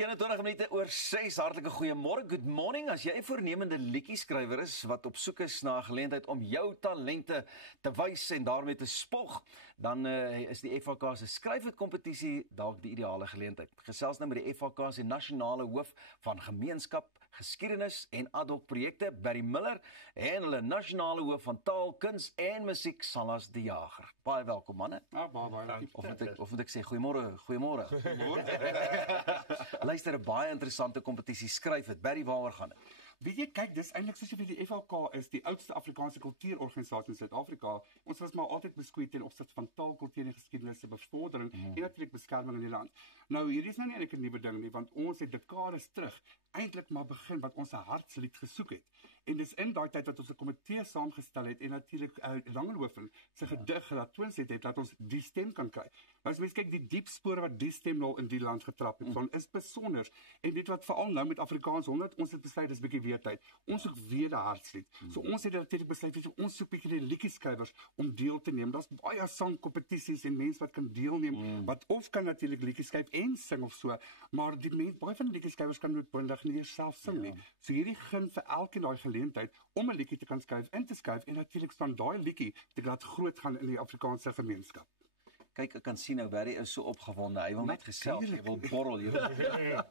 21 minute oor 6, hartlike goeiemôre, good morning. As jy 'n voornemende liedjieskrywer is wat op soek is na 'n geleentheid om jou talente te wys en daarmee te spog, dan is die FHK se skryfwit kompetisie dalk die ideale geleentheid. Gesels nou met die FHK se nasionale hoof van gemeenskap, geskiedenis en ad hoc projekte, Barry Miller, en hulle nasionale hoof van taal, kuns en musiek, Salas de Jager. Baie welkom manne. Baie dankie. Of moet ek sê goeiemôre, goeiemôre. Luister, 'n baie interessante kompetisie skryf het. Barry, waaroor gaan dit? Weet jy, kyk, dis eintlik soos jy weet, die FHK is die oudste Afrikaanse kultuurorganisasie in Suid-Afrika. Ons was maar altyd beskuit ten opsigte van taal, kultuur en geskiedenis se bevordering en natuurlik beskerming in die land. Nou, hierdie is nou nie eintlik 'n nuwe ding nie, want ons het dekades terug eintlik maar begin wat ons 'n hartslied gesoek het. En dis in daai tyd wat ons 'n komitee saamgestel het en natuurlik Langehoven se gedig gelaat het dat ons die stem kan kry. Nou as mens kyk, die diep spore wat die stem nou in die land getrap het, van is besonder. En weet wat, veral nou met Afrikaans 100, ons het besluit dis bietjie weer tyd. Ons soek weer 'n hartslied. So ons het natuurlik besluit, weet jy, ons soek bietjie die liedjieskrywers om deel te neem. Daar's baie sangkompetisies en mense wat kan deelneem, wat of kan natuurlik liedjies skryf en sing of so, maar die mense, baie van die liedjieskrywers kan noodwendig nie self sing nie. So hierdie gun vir elkeen daai geleentheid om 'n liedjie te kan skryf, in te skryf en natuurlik staan daai liedjie te laat groot gaan in die Afrikaanse gemeenskap. Kyk, ek kan sien nou, Barry is so opgewonde. Hy wil net gesels, hy wil borrel.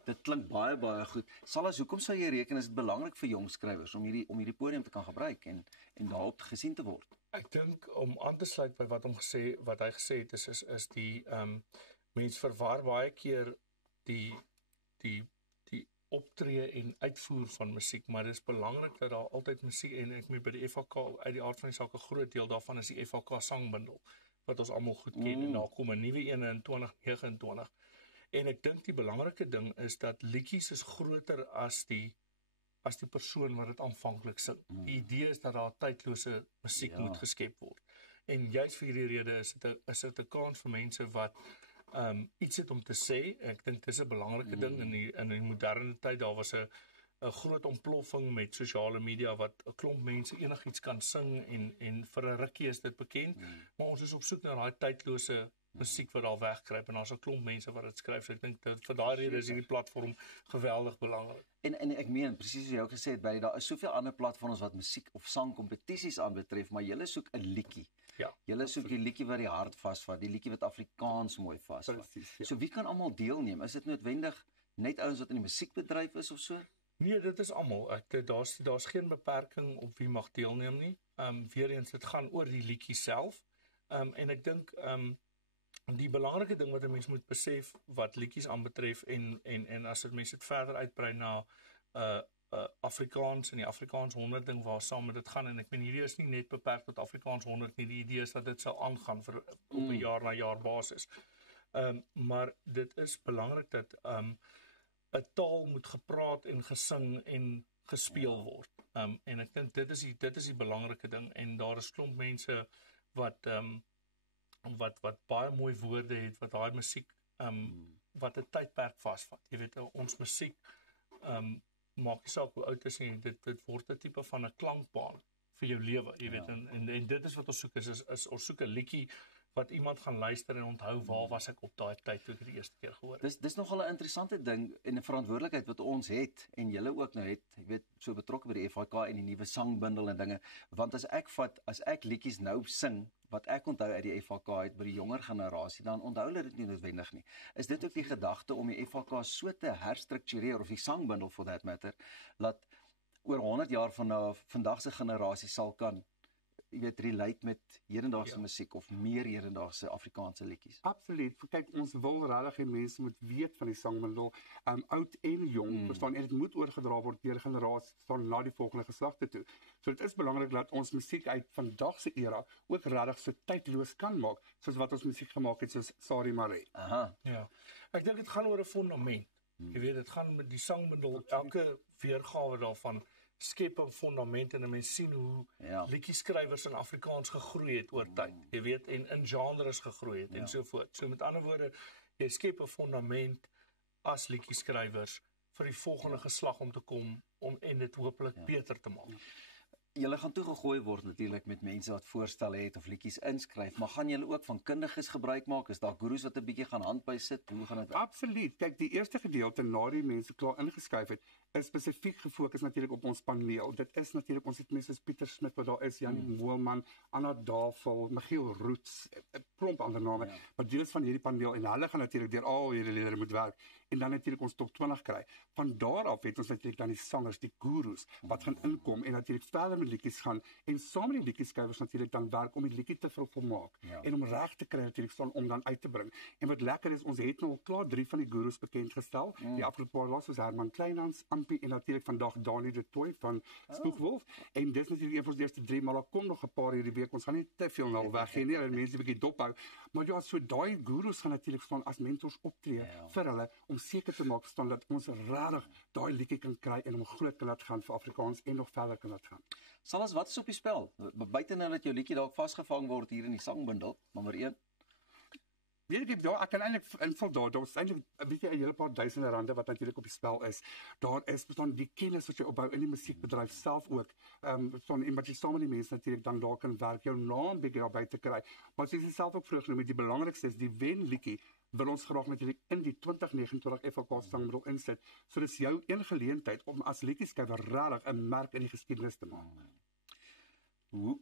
Dit klink baie goed. Salas, hoekom sou jy reken is dit belangrik vir jong skrywers om hierdie podium te kan gebruik en daarop gesien te word? Ek dink om aan te sluit by wat hy gesê het is die mens verwar baie keer die optree en uitvoer van musiek, maar dit is belangrik dat daar altyd musiek en ek moet by die FHK uit die aard van die saak 'n groot deel daarvan is die FHK sangbundel wat ons almal goed ken en daar kom 'n nuwe een in 2029. En ek dink die belangrike ding is dat liedjies is groter as die persoon wat dit aanvanklik sing. Die idee is dat daar tydlose musiek moet geskep word. En juist vir hierdie rede is dit 'n kans vir mense wat iets het om te sê. Ek dink dis 'n belangrike ding in die moderne tyd. Daar was 'n groot ontploffing met sosiale media wat 'n klomp mense enigiets kan sing en vir 'n rukkie is dit bekend. Maar ons is op soek na daai tydlose musiek wat daar wegkruip en daar's 'n klomp mense wat dit skryf. So ek dink dat vir daai rede is hierdie platform geweldig belangrik. En ek meen presies soos jy ook gesê het, Barry, daar is soveel ander platforms wat musiek of sangkompetisies aanbetref, maar julle soek 'n liedjie. Ja. Julle soek die liedjie wat die hart vasvat, die liedjie wat Afrikaans mooi vasvat. Presies, ja. So wie kan almal deelneem? Is dit noodwendig net ouens wat in die musiekbedryf is of so? Nee, dit is almal. Daar's geen beperking op wie mag deelneem nie. Weer eens, dit gaan oor die liedjie self. En ek dink die belangrike ding wat 'n mens moet besef wat liedjies aanbetref en as dit mense dit verder uitbrei na Afrikaans en die Afrikaans 100 ding waar saam met dit gaan, en ek meen hierdie is nie net beperk tot Afrikaans 100 nie, die idee is dat dit sal aangaan vir op 'n jaar na jaar basis. Maar dit is belangrik dat 'n taal moet gepraat en gesing en gespeel word. En ek dink dit is die belangrike ding, en daar is klomp mense wat baie mooi woorde het, wat daai musiek wat 'n tydperk vasvat. Jy weet, ons musiek maak nie saak hoe oud is nie, dit word 'n tipe van 'n klankbaan vir jou lewe, jy weet, en dit is wat ons soek, is ons soek 'n liedjie wat iemand gaan luister en onthou, waar was ek op daai tyd toe ek die eerste keer gehoor het. Dis nogal 'n interessante ding en 'n verantwoordelikheid wat ons het en julle ook nou het, ek weet, so betrokke by die FHK en die nuwe sangbundel en dinge, want as ek liedjies nou sing wat ek onthou uit die FHK uit by die jonger generasie, dan onthou hulle dit nie noodwendig nie. Is dit ook die gedagte om die FHK so te herstruktureer, of die sangbundel for that matter, dat oor 100 jaar van vandag se generasie sal kan, jy weet, relate met hedendaagse musiek of meer hedendaagse Afrikaanse liedjies? Absoluut. Kyk, ons wil regtig hê mense moet weet van die sangbundel, oud en jong, verstaan, en dit moet oorgedra word deur generasies van na die volgende geslagte toe. So dit is belangrik dat ons musiek uit vandag se era ook regtig so tydloos kan maak, soos wat ons musiek gemaak het soos Sari Marie. Aha. Ja. Ek dink dit gaan oor 'n fondament. Jy weet, dit gaan met die sangbundel, elke weergawe daarvan skep 'n fondament, en mense sien hoe liedjieskrywers in Afrikaans gegroei het oor tyd. Jy weet, en in genres gegroei het en so voort. So met ander woorde, jy skep 'n fondament as liedjieskrywers vir die volgende geslag om te kom en dit hopelik beter te maak. Julle gaan toegegooi word natuurlik met mense wat voorstelle het of liedjies inskryf, maar gaan julle ook van kundiges gebruik maak? Is daar gurus wat 'n bietjie gaan handby sit? Hoe gaan dit werk? Absoluut. Kyk, die eerste gedeelte na die mense klaar ingeskryf het, is spesifiek gefokus natuurlik op ons paneel. Dit is natuurlik ons het mense soos Pieter Smit wat daar is, Janie Moelman, Anna Davel, Michiel Roots, 'n klomp ander name, wat deel is van hierdie paneel en hulle gaan natuurlik deur al hierdie liedere moet werk en dan natuurlik ons top 20 kry. Van daar af het ons natuurlik dan die sangers, die gurus wat gaan inkom en natuurlik verder met liedjies gaan en saam met die liedjieskrywers natuurlik dan werk om die liedjie te vervolmaak en om reg te kry natuurlik staan om dan uit te bring. En wat lekker is, ons het nou al klaar 3 van die gurus bekend gestel. Die afgelope paar jaar soos Herman Kleinhans, Ampie en natuurlik vandag Dani de Tooi van Spoegwolf. En dis natuurlik een van ons eerste 3, maar daar kom nog 'n paar hierdie week. Ons gaan nie te veel nou weg gee nie, dat mense 'n bietjie dop hou. Maar ja, so daai gurus gaan natuurlik staan as mentors optree vir hulle om seker te maak staan dat ons regtig daai liedjie kan kry en om groot kan laat gaan vir Afrikaans en nog verder kan laat gaan. Salas, wat is op die spel? Buite nou dat jou liedjie dalk vasgevang word hier in die sangbundel, nommer 1. Weet ek, ek kan eintlik invul daar is eintlik 'n bietjie 'n hele paar duisende rande wat natuurlik op die spel is. Daar is bestaan die kennis wat jy opbou in die musiekbedryf self ook. Bestaan en wat jy saam met die mense natuurlik dan daar kan werk, jou naam bietjie daarby te kry. Maar soos jy self ook vroeg genoem het, die belangrikste is die wenliedjie wil ons graag natuurlik in die 2029 FHK sangmiddel insit. So dis jou een geleentheid om as liedjieskrywer regtig 'n merk in die geskiedenis te maak.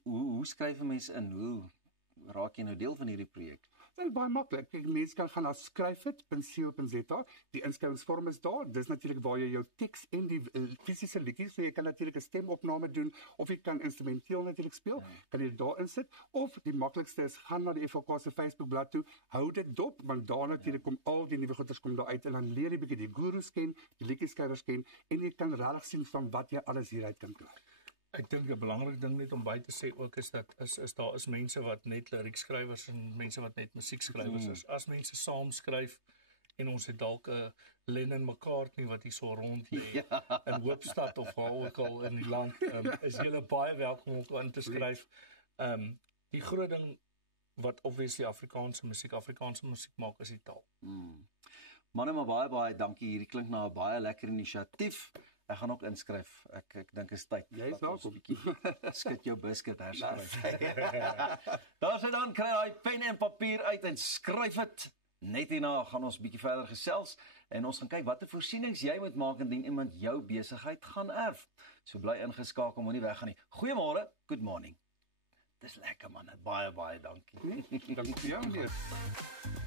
Hoe skryf 'n mens in? Hoe raak jy nou deel van hierdie projek? Dit is baie maklik. Kyk, mense kan gaan na skryfit.co.za. Die inskrywingsvorm is daar. Dis natuurlik waar jy jou teks en die fisiese liedjies, so jy kan natuurlik 'n stemopname doen of jy kan instrumenteel natuurlik speel. Kan jy dit daar insit of die maklikste is gaan na die FHK se Facebookblad toe. Hou dit dop want daar natuurlik kom al die nuwe goeders kom daar uit en dan leer jy bietjie die gurus ken, die liedjieskrywers ken en jy kan regtig sien van wat jy alles hieruit kan kry. Ek dink 'n belangrike ding net om by te sê ook is dat daar is mense wat net liriekskrywers en mense wat net musiekskrywers is. As mense saam skryf en ons het dalk 'n Lennon McCartney wat hier so rond lê in Hoopstad of waar ook al in die land, is julle baie welkom om in te skryf. Die groot ding wat obviously Afrikaanse musiek maak is die taal. Manne, maar baie dankie. Hierdie klink na 'n baie lekker inisiatief. Ek gaan ook inskryf. Ek dink is tyd. Jy is daar 'n bietjie skit jou biscuit herskryf. Daar sit dan kry hy pen en papier uit en skryf dit. Net hierna gaan ons bietjie verder gesels en ons gaan kyk watter voorsienings jy moet maak indien iemand jou besigheid gaan erf. So bly ingeskakel, moenie weggaan nie. Goeiemôre, good morning. Dis lekker man. Baie dankie. Dankie vir jou, meneer.